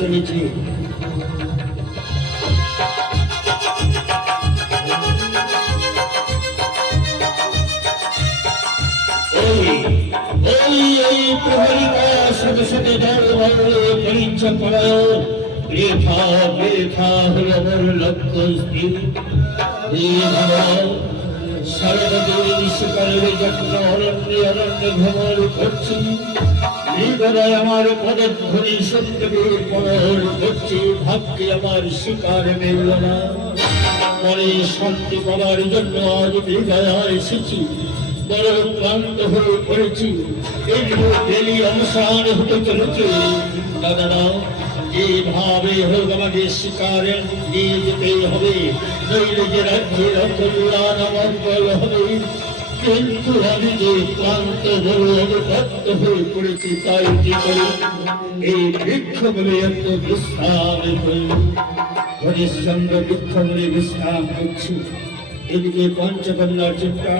চলেছি সাথে সাথে পরীক্ষা করায় বৃথা বৃথা হল আমার লক্ষ্য স্থির সারাদিন সকালের যত্ন অরণ্যে অরণ্যে ভ্রমণ করছি হৃদয় আমার পদধ্বনি সত্যের পর করছি ভাবকে আমার শিকার মেলল না মনে শান্তি পাওয়ার জন্য আজ হৃদয় এসেছি বড় ক্লান্ত হয়ে পড়েছি ডেলি অবসান হতে চলেছে দাদারা যেভাবে হোক আমাকে শিকারে নিয়ে যেতে হবে নইলে যে রাজ্যের অকল্যাণ অমঙ্গল হবে কিন্তু আমি যে ক্লান্ত অনুতপ্ত হয়ে পড়েছি তাই কি করি এই বৃক্ষগুলি এত বিশ্রাম করি হরিশ্চন্দ্র বৃক্ষগুলি বিশ্রাম করছি এদিকে পঞ্চকন্যার চিন্তা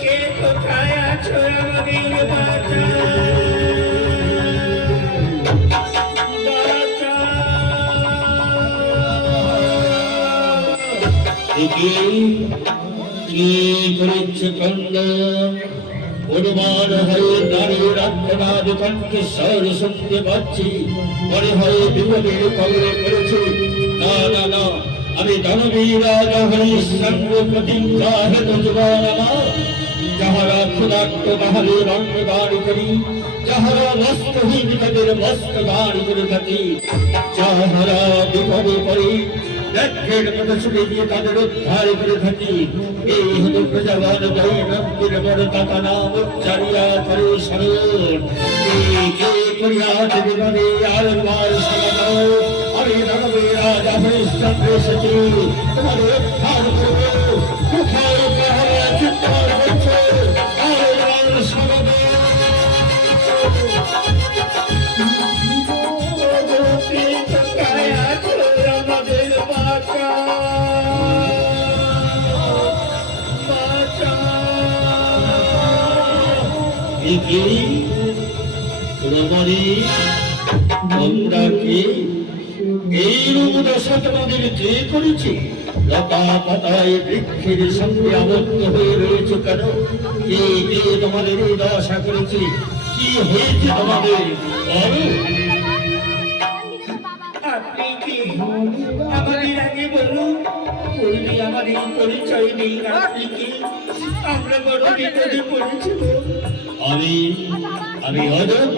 কে কোথায় আছো আমাদের কি করেছে কন্দন অনুমান হয়ে দাঁড়িয়ে রাত্রনাদ কণ্ঠস্বর শুনতে পাচ্ছি মনে হয় বিপদের কবলে পড়েছে না না না আমি দানবী রাজা হরিশ্চন্দ্র প্রতিজ্ঞা হেত জীবন আমার যাহারা ক্ষুধার্ত তাহাদের অন্ন দান করি যাহারা বস্ত্রহীন তাদের বস্ত্র দান করে থাকি যাহারা বিপদে পড়ে ব্যাঘ্রের মতো ছুটে দিয়ে তাদের উদ্ধার করে থাকি এই হল প্রজাবান দৈনন্দিন বড় তাতা নাম উচ্চারিয়া করে স্মরণ কে করিয়া জীবনে আলবার সমাগম আমি দানবী রাজা হরিশ্চন্দ্র এসেছি তোমাদের উদ্ধার করবো কোথায় পাহাড়ে চিৎকার করছে আলবার সমাগম একে রমণী তোমরা কে? এই রূপ দশা তোমাদের কে করেছে? লতা পাতায় বৃক্ষের সঙ্গে আবদ্ধ হয়ে রয়েছে কেন? কে কে তোমাদের এই দশা করেছে? কি হয়েছে তোমাদের বলো? আপনি কি আমাদের আগে বলুন, বললি আমাদের পরিচয় নেই। আপনি কি? আমরা বড় বিপদে পড়েছি। আমি অজয়